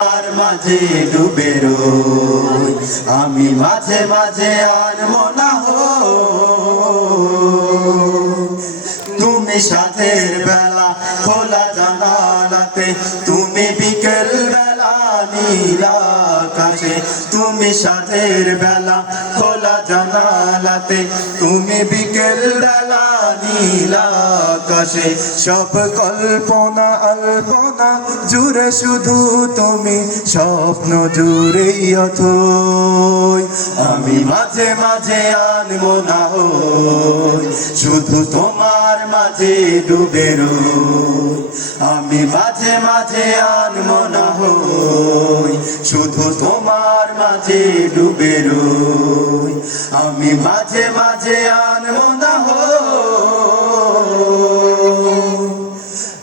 আর মাঝে ডুবে রই আমি মাঝে মাঝে আর মনা হো তুমি সাথের বেলা খোলা জানালাতে তুমি বিকেল বেলা নীল আকাশে তুমি সাথের বেলা খোলা জানালাতে তুমি বিকেল বেলা নীল আকাশে সব কল্পনা আলপনা জুড়ে শুধু তুমি স্বপ্ন জুড়েই অথই আমি মাঝে মাঝে আনমনা হই শুধু তোমার মাঝে ডুবে রই আমি মাঝে মাঝে আনমনা হই শুধু তোমার মাঝে ডুবে রই আমি মাঝে মাঝে আনমনা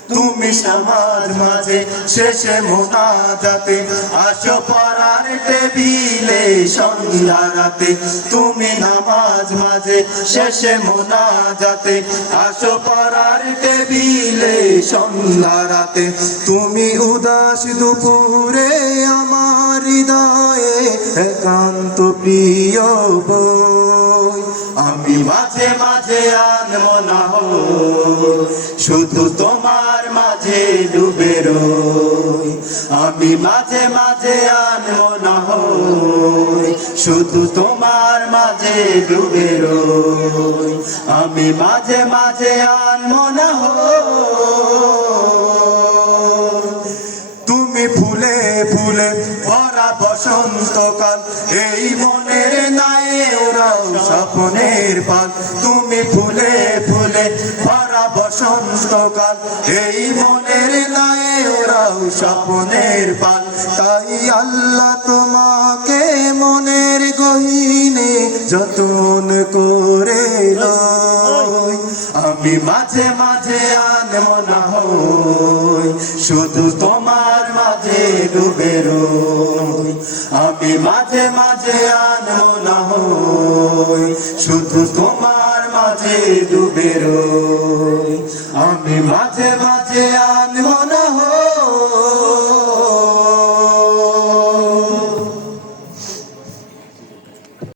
তুমি সমাজ মাঝে শেষে মোনাজাতে আসো পড়ার টেবিলে সন্ধ্যা রাতে তুমি নামাজ মাঝে শেষে মোনাজাতে আসো পড়ার টেবিলে সন্ধ্যা রাতে তুমি উদাস দুপুরে আমার হৃদয়ে একান্ত প্রিয় বই আমি মাঝে মাঝে আনমনা হই শুধু তোমার মাঝে ডুবে রই আমি মাঝে মাঝে আনমনা হই শুধু তোমার মাঝে ডুবে রই আমি মাঝে মাঝে আনমনা হই তুমি ফুলে ফুলে ভরা বসন্তকাল এই মনের নাই ওরাও স্বপ্নের পাল তুমি ফুলে ফুলে ভরা বসন্তকাল এই মনের নাই ওরাও স্বপ্নের পাল তাই আল্লাহ তোমাকে মনের গহীনে যতন করে লয় আমি মাঝে মাঝে আনমনা হই শুধু তোমার মাঝে ডুবে রই আমি মাঝে মাঝে আনমনা হই শুধু তোমার মাঝে ডুবে রই আমি মাঝে মাঝে আনমনা হই।